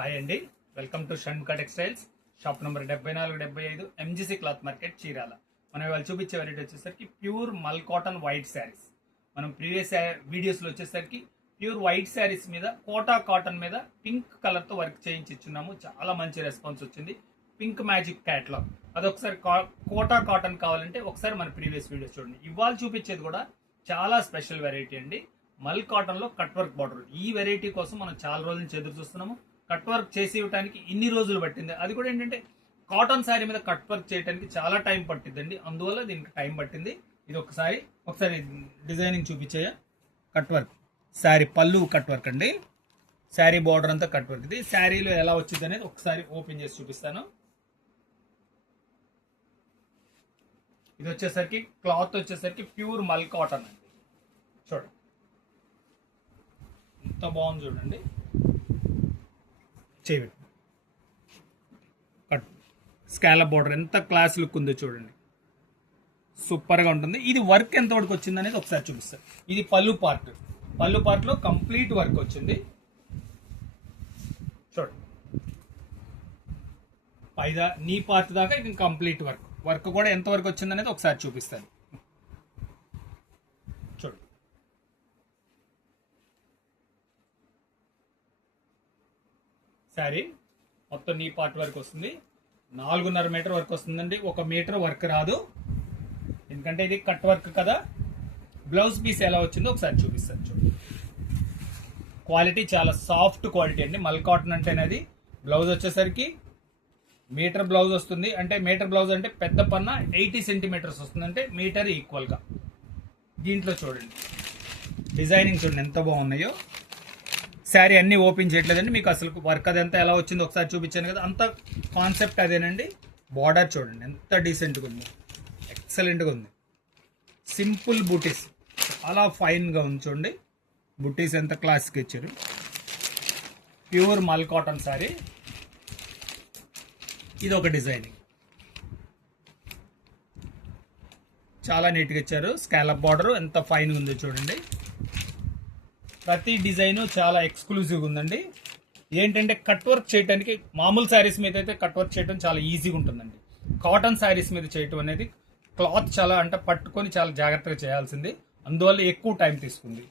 Hi అండి, welcome to Shanmukha textiles. Shop number 7475 MGC cloth market, Chirala. మనం ఇవాళ చూపించే వెరైటీ వచ్చేసరికి ప్యూర్ మల్ కాటన్ వైట్ శారీస్. మనం ప్రీవియస్ వీడియోస్లో వచ్చేసరికి ప్యూర్ వైట్ శారీస్ మీద కోటా కాటన్ మీద పింక్ కలర్తో వర్క్ చేయించి ఇచ్చున్నాము. చాలా మంచి రెస్పాన్స్ వచ్చింది. పింక్ మ్యాజిక్ క్యాట్లాగ్ అదొకసారి కోటా కాటన్ కావాలంటే ఒకసారి మన ప్రీవియస్ వీడియోస్ చూడండి. ఇవాళ చూపించేది కూడా చాలా స్పెషల్ వెరైటీ అండి. మల్ కాటన్లో కట్ వర్క్ బార్డర్. ఈ వెరైటీ కోసం మనం చాలా రోజుల నుంచి ఎదురు చూస్తున్నాము. కట్ వర్క్ చేసి ఇవ్వడానికి ఇన్ని రోజులు పట్టింది. అది కూడా ఏంటంటే కాటన్ శారీ మీద కట్ వర్క్ చేయడానికి చాలా టైం పట్టిందండి. అందువల్ల దీనికి టైం పట్టింది. ఇది ఒకసారి డిజైనింగ్ చూపించాయా. కట్ వర్క్ శారీ పళ్ళు కట్ వర్క్ అండి. శారీ బార్డర్ అంతా కట్ వర్క్. ఇది శారీలో ఎలా వచ్చింది అనేది ఒకసారి ఓపెన్ చేసి చూపిస్తాను. ఇది వచ్చేసరికి క్లాత్ వచ్చేసరికి ప్యూర్ మల్ కాటన్ అండి. చూడండి ఎంత బాగుంది చూడండి. చేయబెట్టు కట్ స్కాలప్ బార్డర్ ఎంత క్లాస్ లుక్ ఉందో చూడండి. సూపర్గా ఉంటుంది. ఇది వర్క్ ఎంత వరకు వచ్చింది అనేది ఒకసారి చూపిస్తాను. ఇది పళ్ళు పార్ట్లో కంప్లీట్ వర్క్ వచ్చింది. చూడండి పైదా నీ పార్ట్ దాకా ఇది కంప్లీట్ వర్క్ కూడా ఎంత వరకు వచ్చింది అనేది ఒకసారి చూపిస్తాను. చూడండి శారీ మొత్తం నీ పార్ట్ వరకు వస్తుంది. 4.5 మీటర్ వరకు వస్తుందండి. 1 మీటర్ వర్క్ రాదు, ఎందుకంటే ఇది కట్ వర్క్ కదా. బ్లౌజ్ పీస్ ఎలా వచ్చిందో ఒకసారి చూపిస్తాను. చూడండి క్వాలిటీ చాలా సాఫ్ట్ క్వాలిటీ అండి. మల్ కాటన్ అంటేనేది. బ్లౌజ్ వచ్చేసరికి మీటర్ బ్లౌజ్ వస్తుంది. అంటే మీటర్ బ్లౌజ్ అంటే పెద్ద పన్న 80 సెంటీమీటర్స్ వస్తుంది, అంటే మీటర్ ఈక్వల్గా. దీంట్లో చూడండి డిజైనింగ్ చూడండి ఎంత బాగున్నాయో. శారీ అన్ని ఓపెన్ చేయట్లేదండి, మీకు అసలు వర్క్ అదంతా ఎలా వచ్చిందో ఒకసారి చూపించాను కదా. అంత కాన్సెప్ట్ అదేనండి. బార్డర్ చూడండి ఎంత డీసెంట్గా ఉంది, ఎక్సలెంట్గా ఉంది. సింపుల్ బూటీస్ చాలా ఫైన్గా ఉంది చూడండి. బూటీస్ ఎంత క్లాస్కి ఇచ్చారు. ప్యూర్ మల్ కాటన్ శారీ. ఇది ఒక డిజైనింగ్ చాలా నీట్గా ఇచ్చారు. స్కాలప్ బార్డర్ ఎంత ఫైన్గా ఉందో చూడండి. ప్రతి డిజైన్ చాలా ఎక్స్క్లూజివ్గా ఉందండి. ఏంటంటే కట్ వర్క్ చేయడానికి మామూలు శారీస్ మీద అయితే కట్ వర్క్ చేయడం చాలా ఈజీగా ఉంటుందండి. కాటన్ శారీస్ మీద చేయటం అనేది క్లాత్ చాలా అంటే పట్టుకొని చాలా జాగ్రత్తగా చేయాల్సింది. అందువల్ల ఎక్కువ టైం తీసుకుంది.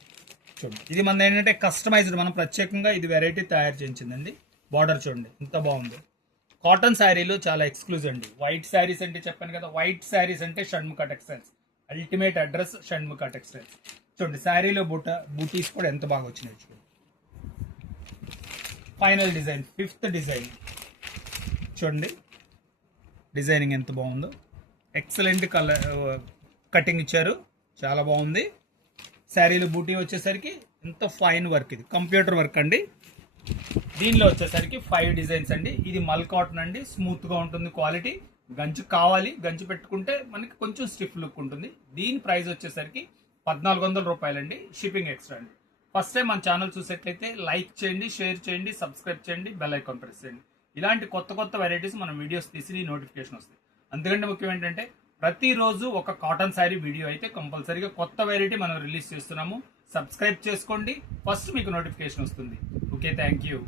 చూడండి ఇది మన ఏంటంటే కస్టమైజ్డ్, మనం ప్రత్యేకంగా ఇది వెరైటీ తయారు చేయించిందండి. బార్డర్ చూడండి ఎంత బాగుంది. కాటన్ శారీలు చాలా ఎక్స్క్లూజివ్ అండి. వైట్ శారీస్ అంటే చెప్పాను కదా, వైట్ శారీస్ అంటే Shanmukha textiles. Ultimate address Shanmukha textiles. చూడండి శారీలో బూటీస్ కూడా ఎంత బాగా వచ్చినాయి చూడండి. ఫైనల్ డిజైన్ 5th డిజైన్ చూడండి. డిజైనింగ్ ఎంత బాగుందో. ఎక్సలెంట్ కలర్ కటింగ్ ఇచ్చారు, చాలా బాగుంది. శారీలో బూటీ వచ్చేసరికి ఎంత ఫైన్ వర్క్. ఇది కంప్యూటర్ వర్క్ అండి. దీనిలో వచ్చేసరికి 5 డిజైన్స్ అండి. ఇది మల్ కాటన్ అండి, స్మూత్గా ఉంటుంది క్వాలిటీ. గంజు కావాలి, గంజు పెట్టుకుంటే మనకి కొంచెం స్టిఫ్ లుక్ ఉంటుంది. దీని ప్రైస్ వచ్చేసరికి 1400 రూపాయలండి. షిప్పింగ్ ఎక్స్ట్రా అండి. ఫస్ట్ టైం మన ఛానల్ చూసేట్లయితే లైక్ చేయండి, షేర్ చేయండి, సబ్స్క్రైబ్ చేయండి, బెల్ ఐకాన్ ప్రెస్ చేయండి. ఇలాంటి కొత్త వెరైటీస్ మనం వీడియోస్ తీసి నోటిఫికేషన్ వస్తాయి. అందుకంటే ముఖ్యం ఏంటంటే ప్రతిరోజు ఒక కాటన్ శారీ వీడియో అయితే కంపల్సరీగా కొత్త వెరైటీ మనం రిలీజ్ చేస్తున్నాము. సబ్స్క్రైబ్ చేసుకోండి, ఫస్ట్ మీకు నోటిఫికేషన్ వస్తుంది. Okay, thank you.